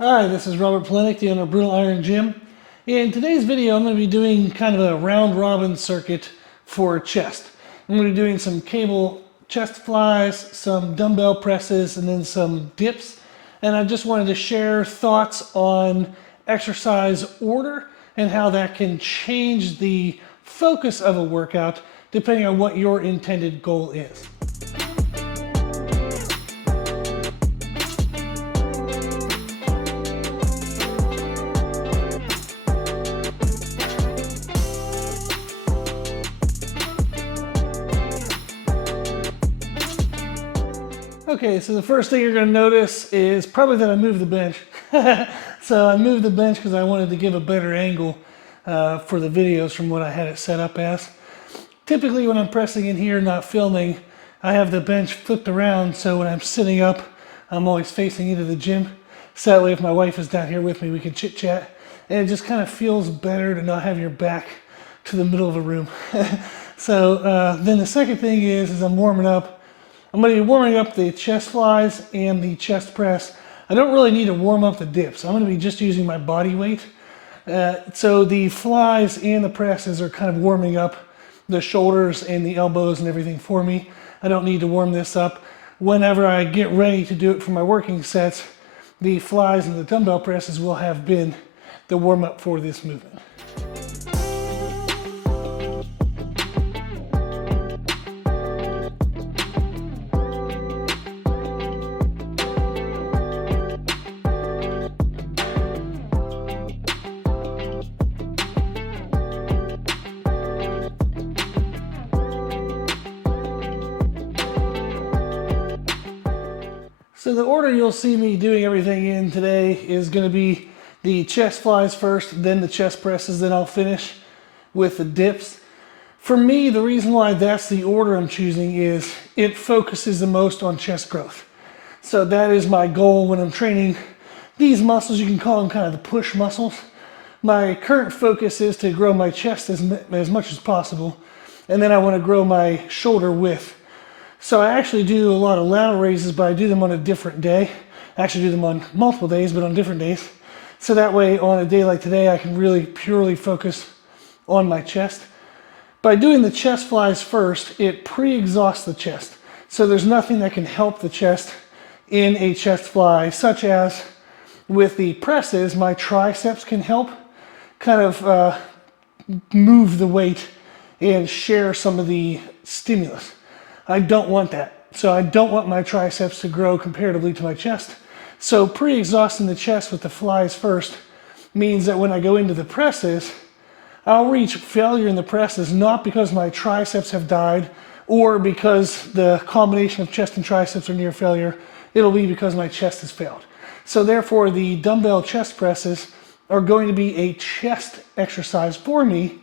Hi, this is Robert Polenick, the owner of Brutal Iron Gym. In today's video, I'm going to be doing kind of a round-robin circuit for chest. I'm going to be doing some cable chest flies, some dumbbell presses, and then some dips. And I just wanted to share thoughts on exercise order and how that can change the focus of a workout depending on what your intended goal is. Okay, so the first thing you're going to notice is probably that I moved the bench. So I moved the bench because I wanted to give a better angle for the videos from what I had it set up as. Typically when I'm pressing in here, not filming, I have the bench flipped around, so when I'm sitting up, I'm always facing into the gym. So that way if my wife is down here with me, we can chit chat. And it just kind of feels better to not have your back to the middle of the room. So then the second thing is I'm warming up. I'm going to be warming up the chest flies and the chest press. I don't really need to warm up the dips. I'm going to be just using my body weight. So the flies and the presses are kind of warming up the shoulders and the elbows and everything for me. I don't need to warm this up. Whenever I get ready to do it for my working sets, the flies and the dumbbell presses will have been the warm up for this movement. So the order you'll see me doing everything in today is going to be the chest flies first, then the chest presses, then I'll finish with the dips. For me, the reason why that's the order I'm choosing is it focuses the most on chest growth. So that is my goal when I'm training these muscles. You can call them kind of the push muscles. My current focus is to grow my chest as much as possible, and then I want to grow my shoulder width. So I actually do a lot of lateral raises, but I do them on a different day. I actually do them on multiple days, but on different days. So that way, on a day like today, I can really purely focus on my chest. By doing the chest flies first, it pre-exhausts the chest. So there's nothing that can help the chest in a chest fly, such as with the presses, my triceps can help kind of move the weight and share some of the stimulus. I don't want that. So I don't want my triceps to grow comparatively to my chest. So pre-exhausting the chest with the flies first means that when I go into the presses, I'll reach failure in the presses, not because my triceps have died or because the combination of chest and triceps are near failure. It'll be because my chest has failed. So therefore the dumbbell chest presses are going to be a chest exercise for me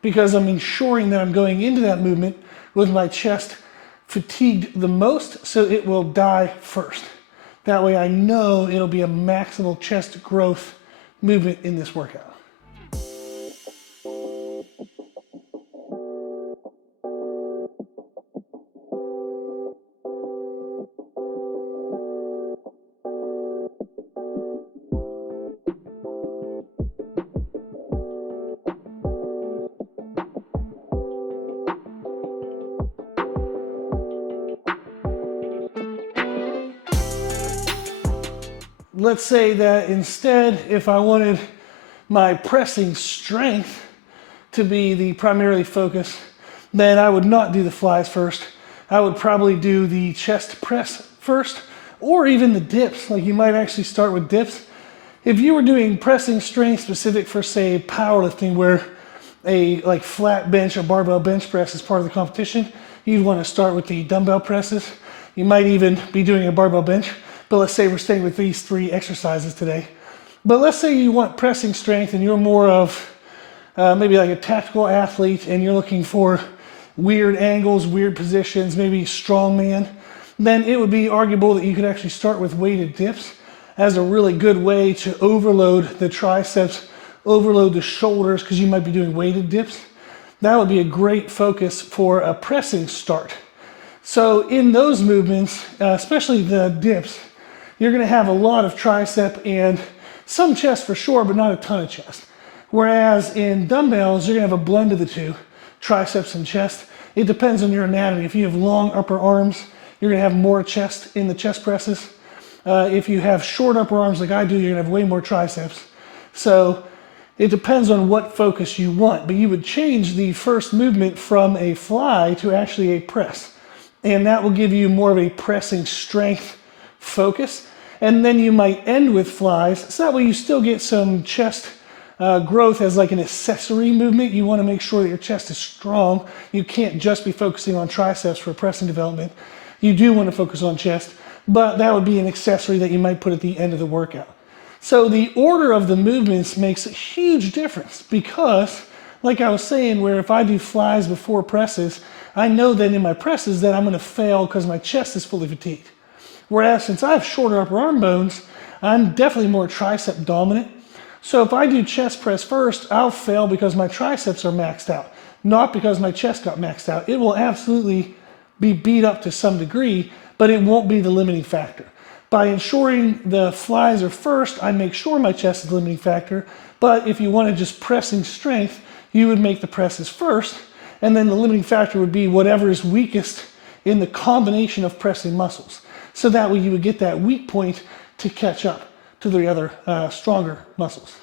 because I'm ensuring that I'm going into that movement with my chest fatigued the most, so it will die first. That way I know it'll be a maximal chest growth movement in this workout. Let's say that instead, if I wanted my pressing strength to be the primarily focus, then I would not do the flies first. I would probably do the chest press first, or even the dips. Like you might actually start with dips. If you were doing pressing strength specific for, say, powerlifting, where a flat bench or barbell bench press is part of the competition, you'd want to start with the dumbbell presses. You might even be doing a barbell bench. But let's say we're staying with these three exercises today. But let's say you want pressing strength and you're more of maybe like a tactical athlete and you're looking for weird angles, weird positions, maybe strongman. Then it would be arguable that you could actually start with weighted dips as a really good way to overload the triceps, overload the shoulders, because you might be doing weighted dips. That would be a great focus for a pressing start. So in those movements, especially the dips, you're going to have a lot of tricep and some chest for sure, but not a ton of chest. Whereas in dumbbells, you're gonna have a blend of the two, triceps and chest. It depends on your anatomy. If you have long upper arms, you're gonna have more chest in the chest presses. If you have short upper arms like I do, you're gonna have way more triceps. So it depends on what focus you want, but you would change the first movement from a fly to actually a press. And that will give you more of a pressing strength focus. And then you might end with flies. So that way you still get some chest growth as like an accessory movement. You want to make sure that your chest is strong. You can't just be focusing on triceps for pressing development. You do want to focus on chest, but that would be an accessory that you might put at the end of the workout. So the order of the movements makes a huge difference because, like I was saying, where if I do flies before presses, I know that in my presses that I'm going to fail because my chest is fully fatigued. Whereas since I have shorter upper arm bones, I'm definitely more tricep dominant. So if I do chest press first, I'll fail because my triceps are maxed out, not because my chest got maxed out. It will absolutely be beat up to some degree, but it won't be the limiting factor. By ensuring the flies are first, I make sure my chest is the limiting factor. But if you wanted just pressing strength, you would make the presses first, and then the limiting factor would be whatever is weakest in the combination of pressing muscles. So that way you would get that weak point to catch up to the other stronger muscles.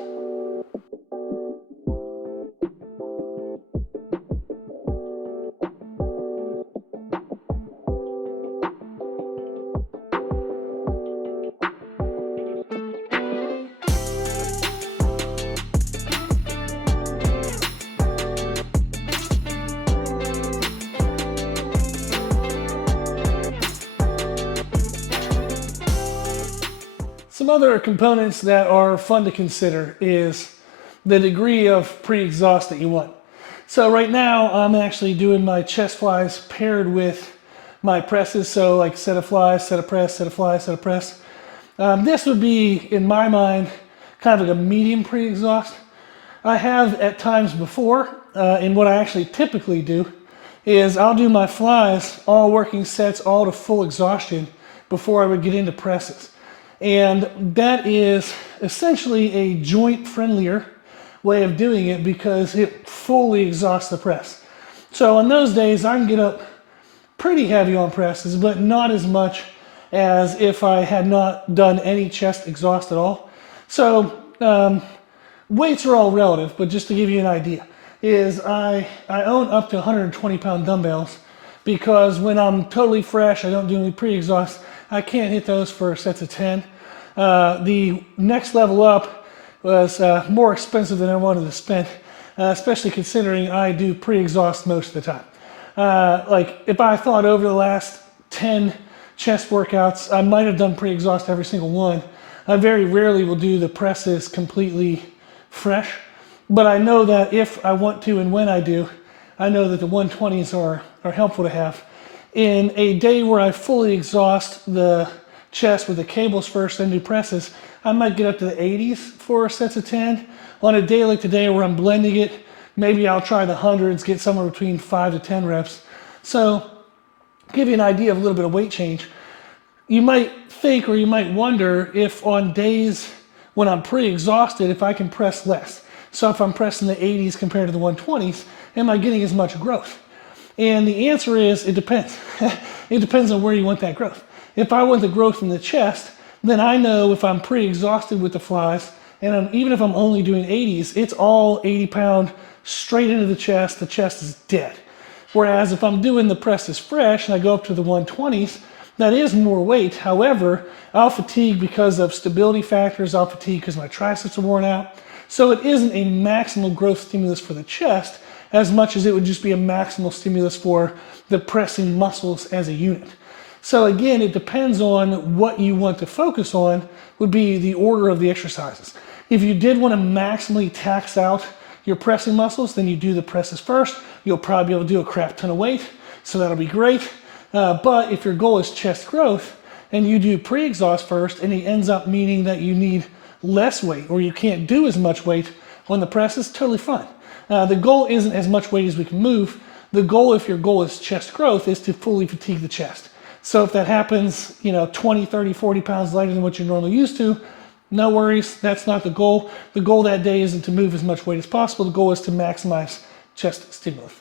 Some other components that are fun to consider is the degree of pre-exhaust that you want. So right now I'm actually doing my chest flies paired with my presses. So like set of flies, set of press, set of flies, set of press. This would be, in my mind, kind of like a medium pre-exhaust. I have at times before, and what I actually typically do is I'll do my flies, all working sets, all to full exhaustion before I would get into presses. And that is essentially a joint friendlier way of doing it because it fully exhausts the press. So on those days, I can get up pretty heavy on presses, but not as much as if I had not done any chest exhaust at all. So weights are all relative, but just to give you an idea, is I own up to 120 pound dumbbells because when I'm totally fresh, I don't do any pre-exhaust, I can't hit those for sets of 10. The next level up was more expensive than I wanted to spend, especially considering I do pre-exhaust most of the time. Like if I thought over the last 10 chest workouts, I might have done pre-exhaust every single one. I very rarely will do the presses completely fresh, but I know that if I want to and when I do, I know that the 120s are helpful to have. In a day where I fully exhaust the chest with the cables first, then do presses, I might get up to the 80s for sets of 10. On a day like today where I'm blending it, maybe I'll try the hundreds, get somewhere between 5 to 10 reps. So give you an idea of a little bit of weight change. You might think, or you might wonder, if on days when I'm pre-exhausted, if I can press less. So if I'm pressing the 80s compared to the 120s, am I getting as much growth? And the answer is, it depends. It depends on where you want that growth. If I want the growth in the chest, then I know if I'm pre-exhausted with the flies, and even if I'm only doing 80s, it's all 80 pound straight into the chest is dead. Whereas if I'm doing the presses fresh and I go up to the 120s, that is more weight. However, I'll fatigue because of stability factors, I'll fatigue because my triceps are worn out. So it isn't a maximal growth stimulus for the chest as much as it would just be a maximal stimulus for the pressing muscles as a unit. So again, it depends on what you want to focus on would be the order of the exercises. If you did want to maximally tax out your pressing muscles, then you do the presses first. You'll probably be able to do a crap ton of weight, so that'll be great. But if your goal is chest growth and you do pre-exhaust first and it ends up meaning that you need less weight or you can't do as much weight on the presses, totally fine. The goal isn't as much weight as we can move. The goal, if your goal is chest growth, is to fully fatigue the chest. So if that happens, 20, 30, 40 pounds lighter than what you're normally used to, No worries, that's not the goal. The goal that day isn't to move as much weight as possible. The goal is to maximize chest stimulus.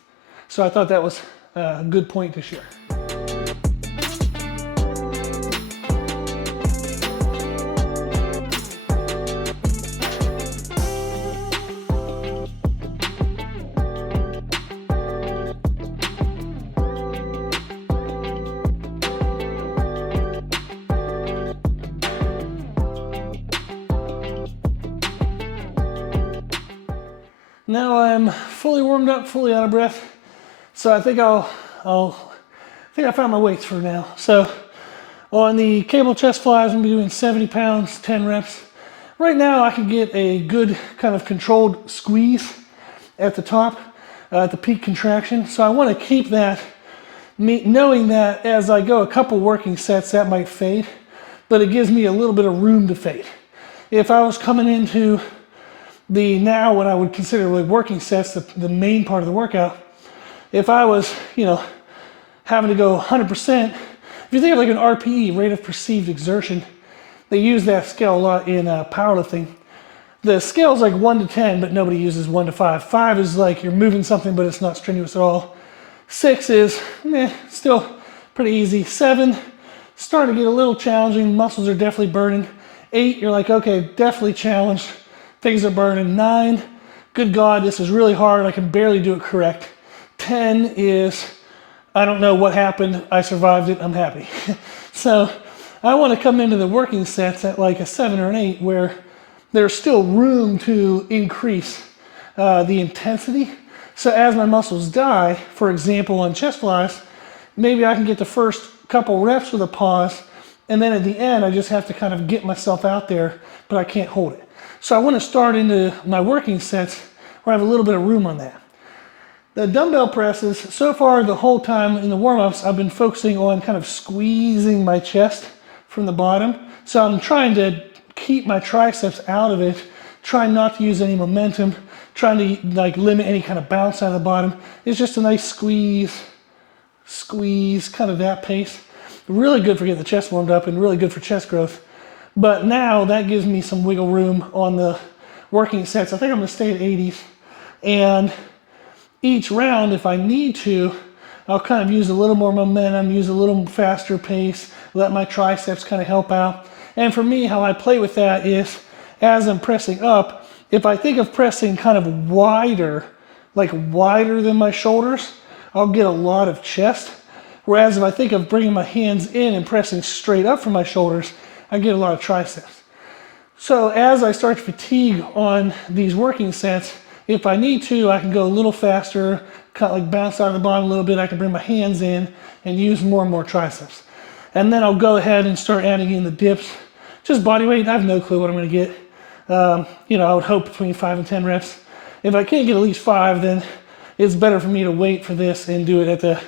So I thought that was a good point to share. Now I'm fully warmed up, fully out of breath. So I think I found my weights for now. So on the cable chest flies, I'm gonna be doing 70 pounds, 10 reps. Right now I can get a good kind of controlled squeeze at the top, at the peak contraction. So I wanna keep that, knowing that as I go a couple working sets, that might fade, but it gives me a little bit of room to fade. If I was coming into now what I would consider like working sets, the main part of the workout, if I was, having to go 100%, if you think of like an RPE, rate of perceived exertion, they use that scale a lot in powerlifting. The scale is like 1 to 10, but nobody uses 1 to 5. 5 is like you're moving something, but it's not strenuous at all. 6 is, still pretty easy. 7, starting to get a little challenging. Muscles are definitely burning. 8, you're like, okay, definitely challenged. Things are burning. 9, good God, this is really hard. I can barely do it correct. 10 is, I don't know what happened. I survived it. I'm happy. So I want to come into the working sets at like a 7 or an 8 where there's still room to increase the intensity. So as my muscles die, for example, on chest flies, maybe I can get the first couple reps with a pause, and then at the end, I just have to kind of get myself out there, but I can't hold it. So I want to start into my working sets where I have a little bit of room on that. The dumbbell presses, so far the whole time in the warm-ups, I've been focusing on kind of squeezing my chest from the bottom. So I'm trying to keep my triceps out of it, trying not to use any momentum, trying to like limit any kind of bounce out of the bottom. It's just a nice squeeze, kind of that pace. Really good for getting the chest warmed up and really good for chest growth. But now that gives me some wiggle room on the working sets. I think I'm gonna stay at 80s. And each round, if I need to, I'll kind of use a little more momentum, use a little faster pace, let my triceps kind of help out. And for me, how I play with that is, as I'm pressing up, if I think of pressing kind of wider, like wider than my shoulders, I'll get a lot of chest. Whereas if I think of bringing my hands in and pressing straight up from my shoulders, I get a lot of triceps. So as I start to fatigue on these working sets, if I need to, I can go a little faster, kind of like bounce out of the bottom a little bit. I can bring my hands in and use more and more triceps. And then I'll go ahead and start adding in the dips. Just body weight, I have no clue what I'm gonna get. I would hope between 5 and 10 reps. If I can't get at least 5, then it's better for me to wait for this and do it at the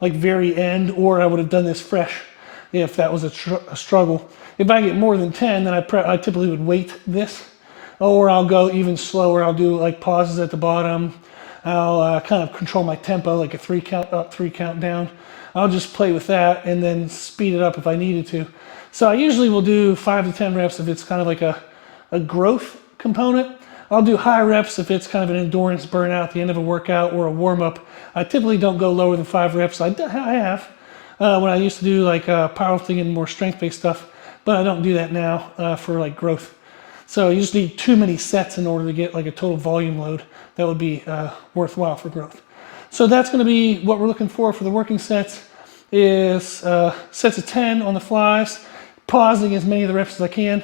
very end, or I would have done this fresh if that was a struggle. If I get more than 10, then I typically would wait this, or I'll go even slower. I'll do like pauses at the bottom. I'll kind of control my tempo, like a 3 count up, 3 count down. I'll just play with that and then speed it up if I needed to. So I usually will do 5 to 10 reps if it's kind of like a growth component. I'll do high reps if it's kind of an endurance burnout at the end of a workout or a warm-up. I typically don't go lower than 5 reps. I have when I used to do like powerlifting and more strength-based stuff, but I don't do that now for like growth. So you just need too many sets in order to get like a total volume load that would be worthwhile for growth. So that's going to be what we're looking for the working sets, is sets of 10 on the flies, pausing as many of the reps as I can,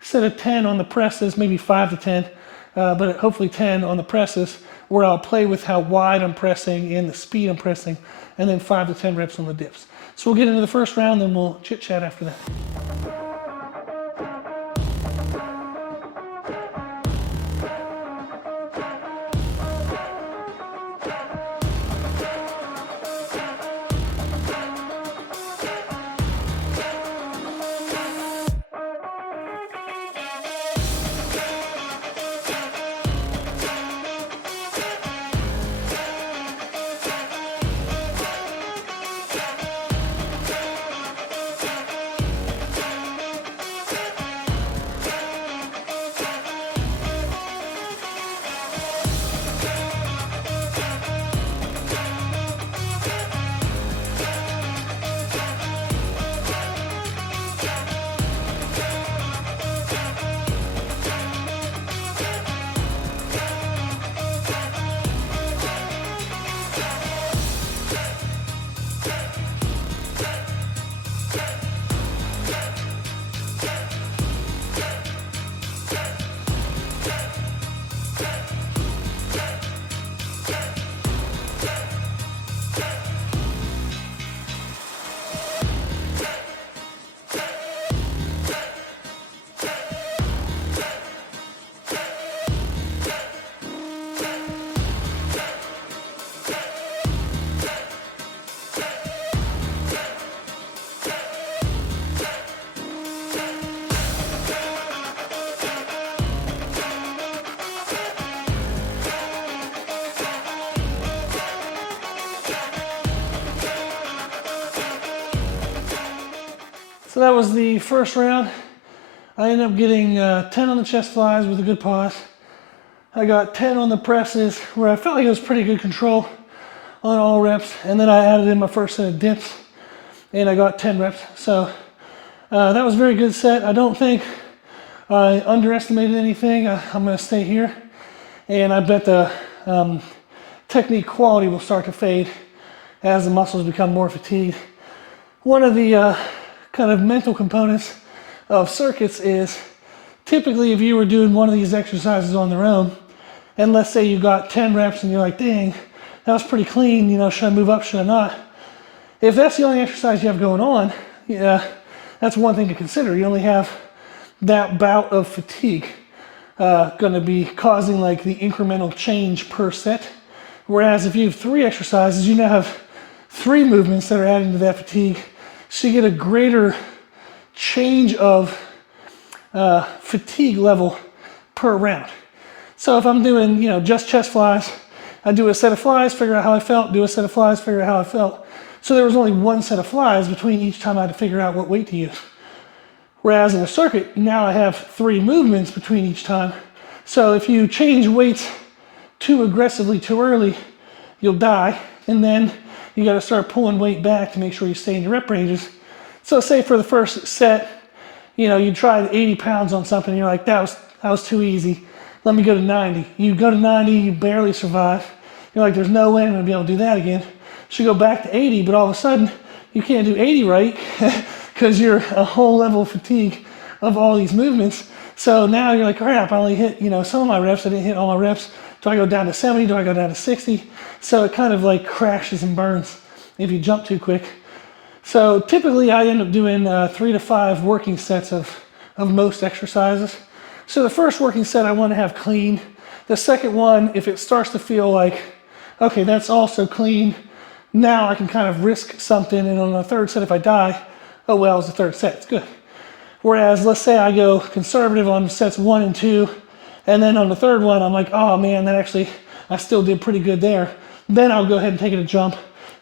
set of 10 on the presses, maybe 5 to 10, but hopefully 10 on the presses, where I'll play with how wide I'm pressing and the speed I'm pressing, and then 5 to 10 reps on the dips. So we'll get into the first round, then we'll chit chat after that. So that was the first round. I ended up getting 10 on the chest flies with a good pause. I got 10 on the presses where I felt like it was pretty good control on all reps. And then I added in my first set of dips and I got 10 reps. So that was a very good set. I don't think I underestimated anything. I'm going to stay here. And I bet the technique quality will start to fade as the muscles become more fatigued. One of the kind of mental components of circuits is typically if you were doing one of these exercises on their own, and let's say you got 10 reps and you're like, dang, that was pretty clean, you know, should I move up, should I not? If that's the only exercise you have going on, yeah, that's one thing to consider. You only have that bout of fatigue going to be causing like the incremental change per set. Whereas if you have 3 exercises, you now have 3 movements that are adding to that fatigue. So you get a greater change of fatigue level per round. So if I'm doing, you know, just chest flies, I do a set of flies, figure out how I felt, do a set of flies, figure out how I felt. So there was only 1 set of flies between each time I had to figure out what weight to use. Whereas in a circuit, now I have 3 movements between each time. So if you change weights too aggressively too early, you'll die. And then you got to start pulling weight back to make sure you stay in your rep ranges. So say for the first set, you know, you tried 80 pounds on something, and you're like, that was too easy. Let me go to 90. You go to 90, you barely survive. You're like, there's no way I'm gonna be able to do that again. So you go back to 80, but all of a sudden, you can't do 80 right because you're a whole level of fatigue of all these movements. So now you're like, crap, I only hit, you know, some of my reps, I didn't hit all my reps. Do I go down to 70? Do I go down to 60? So it kind of like crashes and burns if you jump too quick. So typically I end up doing 3 to 5 working sets of most exercises. So the first working set I want to have clean. The second one, if it starts to feel like, okay, that's also clean, now I can kind of risk something, and on the third set if I die, oh well, it's the third set, it's good. Whereas let's say I go conservative on sets 1 and 2, and then on the third one I'm like, oh man, that actually, I still did pretty good there. Then I'll go ahead and take it a jump,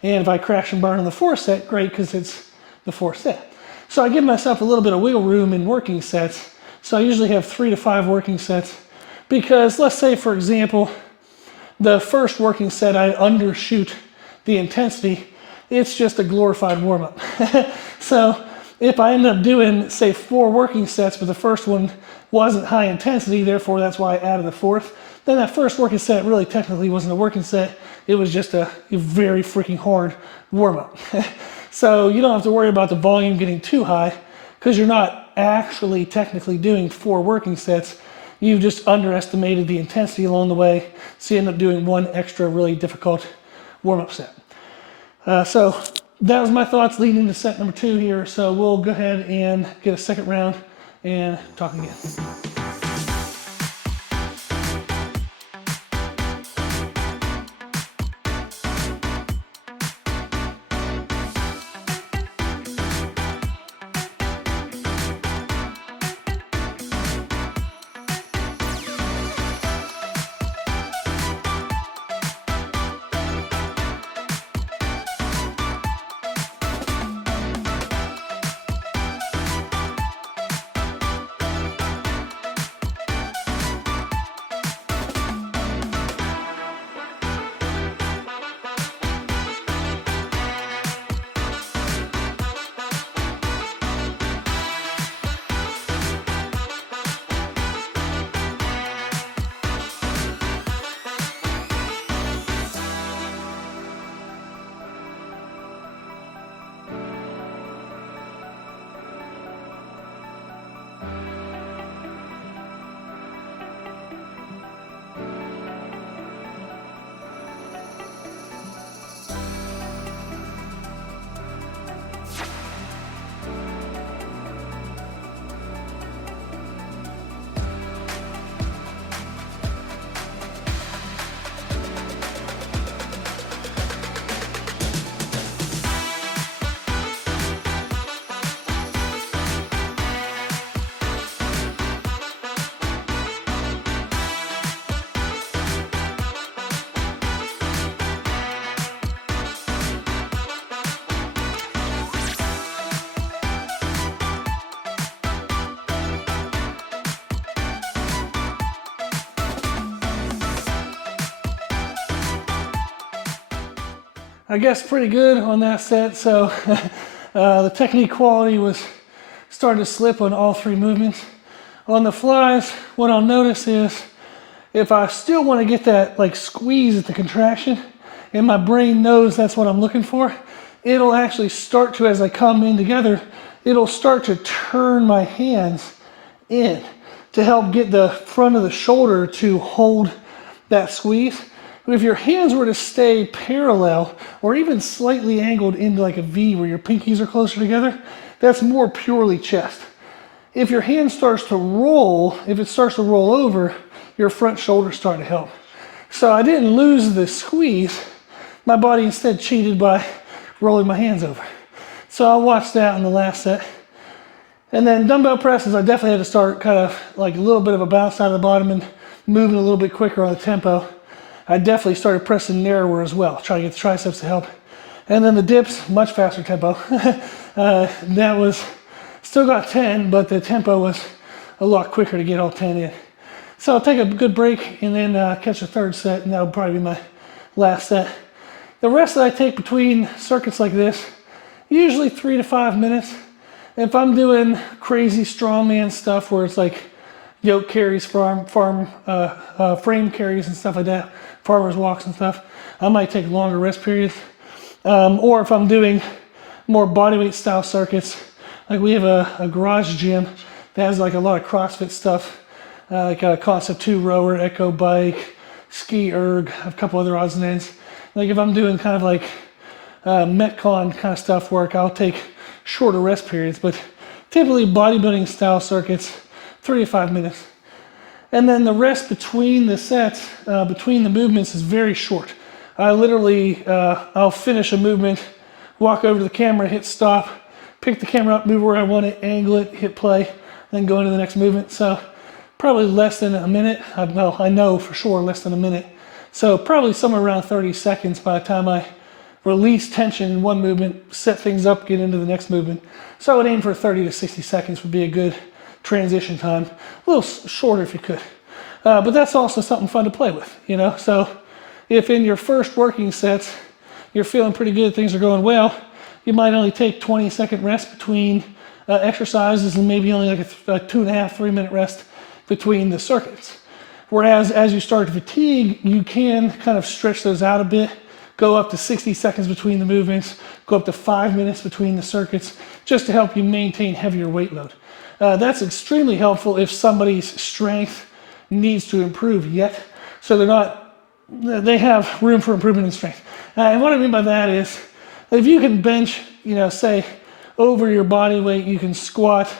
and if I crash and burn on the 4th set, great, because it's the 4th set. So I give myself a little bit of wiggle room in working sets. So I usually have 3 to 5 working sets because let's say, for example, the first working set I undershoot the intensity, it's just a glorified warm-up. So if I end up doing, say, 4 working sets, but the first one wasn't high intensity, therefore that's why I added the 4th, then that first working set really technically wasn't a working set, it was just a very freaking hard warm-up. So you don't have to worry about the volume getting too high because you're not actually technically doing 4 working sets. You've just underestimated the intensity along the way, so you end up doing 1 extra really difficult warm-up set. So that was my thoughts leading into set number 2 here. So we'll go ahead and get a second round and talk again. I guess pretty good on that set. So the technique quality was starting to slip on all 3 movements. On the flies, what I'll notice is if I still want to get that like squeeze at the contraction, and my brain knows that's what I'm looking for, it'll actually start to, as I come in together, it'll start to turn my hands in to help get the front of the shoulder to hold that squeeze. But if your hands were to stay parallel or even slightly angled into like a V where your pinkies are closer together, that's more purely chest. If your hand starts to roll, if it starts to roll over, your front shoulder's starting to help. So I didn't lose the squeeze. My body instead cheated by rolling my hands over. So I watched that in the last set. And then dumbbell presses, I definitely had to start kind of like a little bit of a bounce out of the bottom and moving a little bit quicker on the tempo. I definitely started pressing narrower as well, trying to get the triceps to help. And then the dips, much faster tempo. That was, still got 10, but the tempo was a lot quicker to get all 10 in. So I'll take a good break and then catch a third set, and that'll probably be my last set. The rest that I take between circuits like this, usually 3 to 5 minutes. If I'm doing crazy strongman stuff where it's like yoke carries, frame carries and stuff like that, farmer's walks and stuff, I might take longer rest periods. Or if I'm doing more bodyweight style circuits, like we have a garage gym that has like a lot of CrossFit stuff, like a Concept 2 rower, Echo bike, ski erg, a couple other odds and ends. Like if I'm doing kind of like Metcon kind of stuff work, I'll take shorter rest periods, but typically bodybuilding style circuits, 3 to 5 minutes. And then the rest between the sets, between the movements is very short. I literally, I'll finish a movement, walk over to the camera, hit stop, pick the camera up, move where I want it, angle it, hit play, then go into the next movement. So probably less than a minute. Well, I know for sure less than a minute. So probably somewhere around 30 seconds by the time I release tension in one movement, set things up, get into the next movement. So I would aim for 30 to 60 seconds would be a good transition time. A little shorter if you could. But that's also something fun to play with, you know? So if in your first working sets, you're feeling pretty good, things are going well, you might only take 20-second rest between exercises and maybe only like a 2.5, 3 minute rest between the circuits. Whereas as you start to fatigue, you can kind of stretch those out a bit, go up to 60 seconds between the movements, go up to 5 minutes between the circuits, just to help you maintain heavier weight load. That's extremely helpful if somebody's strength needs to improve yet, so they have room for improvement in strength. And what I mean by that is, if you can bench, you know, say over your body weight, you can squat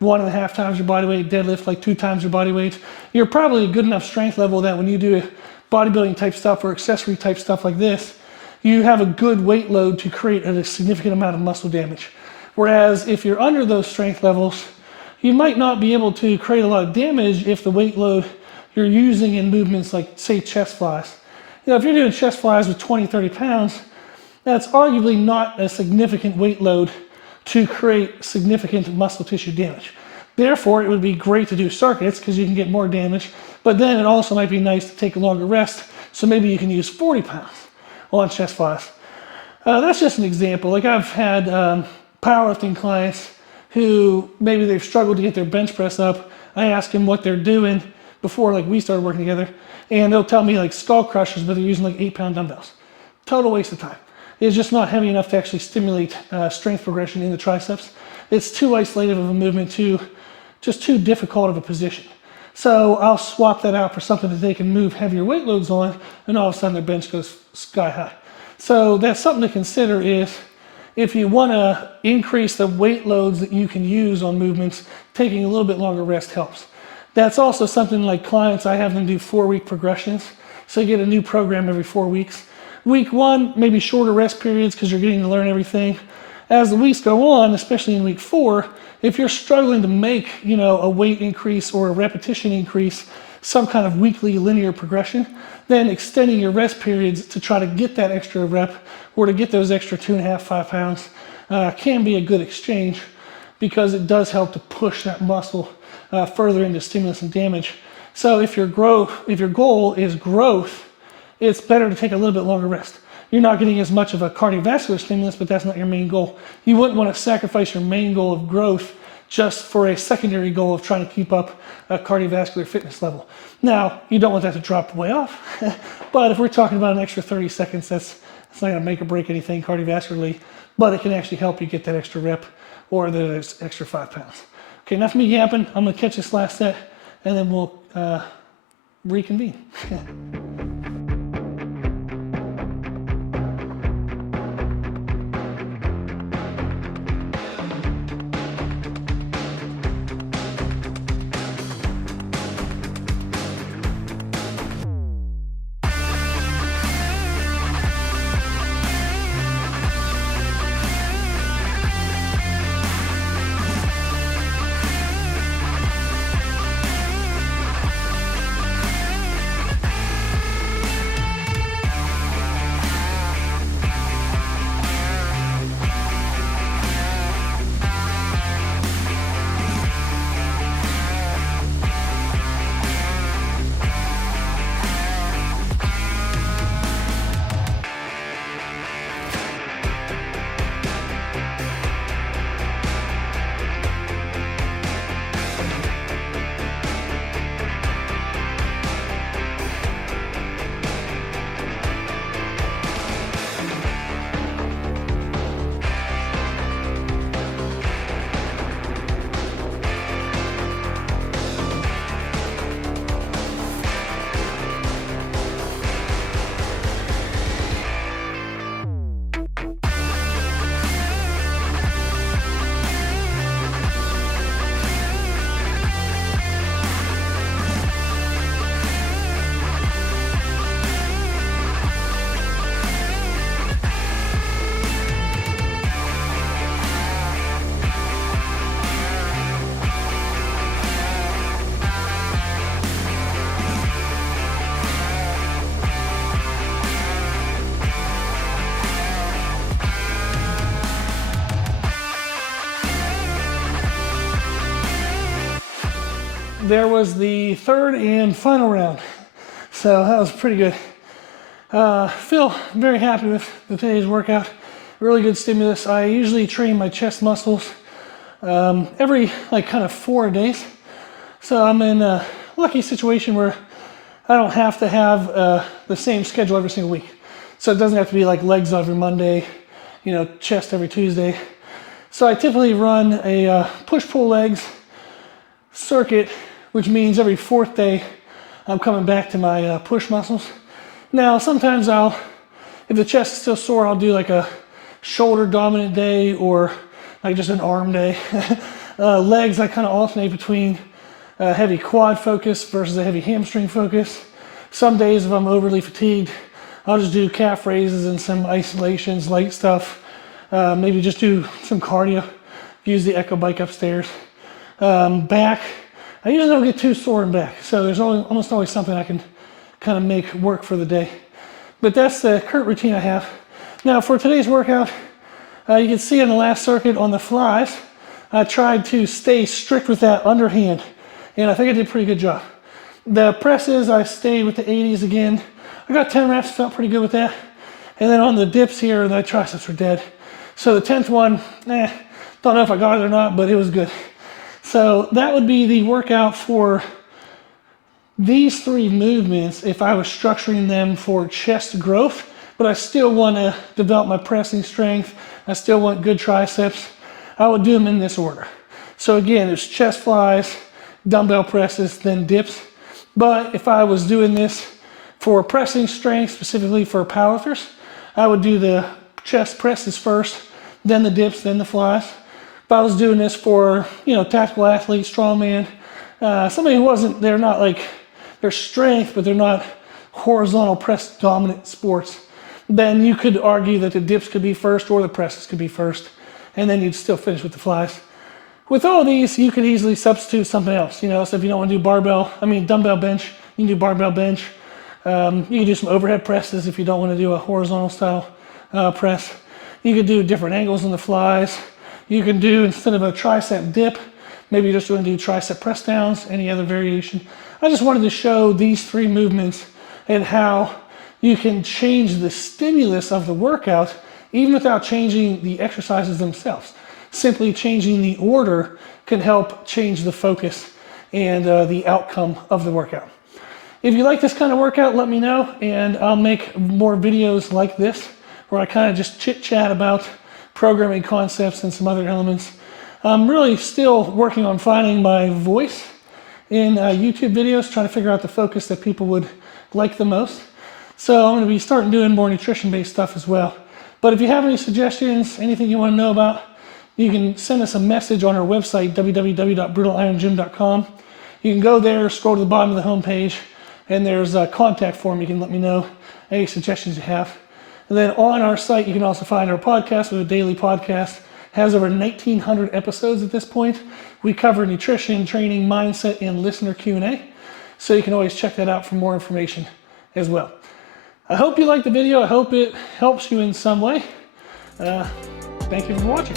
1.5 times your body weight, deadlift like 2 times your body weight, you're probably a good enough strength level that when you do bodybuilding type stuff or accessory type stuff like this, you have a good weight load to create a significant amount of muscle damage. Whereas if you're under those strength levels, you might not be able to create a lot of damage if the weight load you're using in movements like, say, chest flies. You know, if you're doing chest flies with 20, 30 pounds, that's arguably not a significant weight load to create significant muscle tissue damage. Therefore, it would be great to do circuits because you can get more damage, but then it also might be nice to take a longer rest, so maybe you can use 40 pounds on chest flies. That's just an example. Like I've had powerlifting clients who maybe they've struggled to get their bench press up. I ask them what they're doing before like we started working together, and they'll tell me like skull crushers, but they're using like 8-pound dumbbells. Total waste of time. It's just not heavy enough to actually stimulate strength progression in the triceps. It's too isolative of a movement, just too difficult of a position. So I'll swap that out for something that they can move heavier weight loads on, and all of a sudden their bench goes sky high. So that's something to consider is if you want to increase the weight loads that you can use on movements, taking a little bit longer rest helps. That's also something like clients, I have them do 4-week progressions. So you get a new program every 4 weeks. Week 1, maybe shorter rest periods because you're getting to learn everything. As the weeks go on, especially in week 4, if you're struggling to make, you know, a weight increase or a repetition increase, some kind of weekly linear progression, then extending your rest periods to try to get that extra rep or to get those extra 2.5, 5 pounds can be a good exchange because it does help to push that muscle further into stimulus and damage. So if your goal is growth, it's better to take a little bit longer rest. you're not getting as much of a cardiovascular stimulus, but that's not your main goal. You wouldn't want to sacrifice your main goal of growth just for a secondary goal of trying to keep up a cardiovascular fitness level. Now, you don't want that to drop way off, but if we're talking about an extra 30 seconds, it's not going to make or break anything cardiovascularly, but it can actually help you get that extra rep or the extra 5 pounds. Okay, enough of me yapping. I'm going to catch this last set, and then we'll reconvene. There was the third and final round. So that was pretty good. Feel very happy with today's workout. Really good stimulus. I usually train my chest muscles every kind of 4 days. So I'm in a lucky situation where I don't have to have the same schedule every single week. So it doesn't have to be like legs every Monday, chest every Tuesday. So I typically run a push-pull legs circuit, which means every 4th day I'm coming back to my push muscles. Now, sometimes if the chest is still sore, I'll do like a shoulder dominant day or like just an arm day. Legs, I kind of alternate between a heavy quad focus versus a heavy hamstring focus. Some days if I'm overly fatigued, I'll just do calf raises and some isolations, light stuff. Maybe just do some cardio, use the Echo bike upstairs. Back, I usually don't get too sore in back, so there's almost always something I can kind of make work for the day. But that's the current routine I have. Now for today's workout, you can see on the last circuit on the flies, I tried to stay strict with that underhand, and I think I did a pretty good job. The presses, I stayed with the 80s again. I got 10 reps, felt pretty good with that. And then on the dips here, the triceps were dead. So the 10th one, don't know if I got it or not, but it was good. So that would be the workout for these 3 movements if I was structuring them for chest growth, but I still want to develop my pressing strength. I still want good triceps. I would do them in this order. So again, it's chest flies, dumbbell presses, then dips. But if I was doing this for pressing strength, specifically for powerlifters, I would do the chest presses first, then the dips, then the flies. If I was doing this for, tactical athlete, strongman, somebody who they're not like, they're strength, but they're not horizontal press dominant sports, then you could argue that the dips could be first or the presses could be first, and then you'd still finish with the flies. With all these, you could easily substitute something else, so if you don't want to do dumbbell bench, you can do barbell bench. You can do some overhead presses if you don't want to do a horizontal style press. You could do different angles on the flies. You can do, instead of a tricep dip, maybe you're just going to do tricep press downs, any other variation. I just wanted to show these 3 movements and how you can change the stimulus of the workout even without changing the exercises themselves. Simply changing the order can help change the focus and the outcome of the workout. If you like this kind of workout, let me know, and I'll make more videos like this where I kind of just chit chat about programming concepts and some other elements. I'm really still working on finding my voice in YouTube videos, trying to figure out the focus that people would like the most. So I'm going to be starting doing more nutrition-based stuff as well. But if you have any suggestions, anything you want to know about, you can send us a message on our website, www.brutalirongym.com. You can go there, scroll to the bottom of the homepage, and there's a contact form. You can let me know any suggestions you have. And then on our site, you can also find our podcast. We have a daily podcast. It has over 1,900 episodes at this point. We cover nutrition, training, mindset, and listener Q&A. So you can always check that out for more information as well. I hope you liked the video. I hope it helps you in some way. Thank you for watching.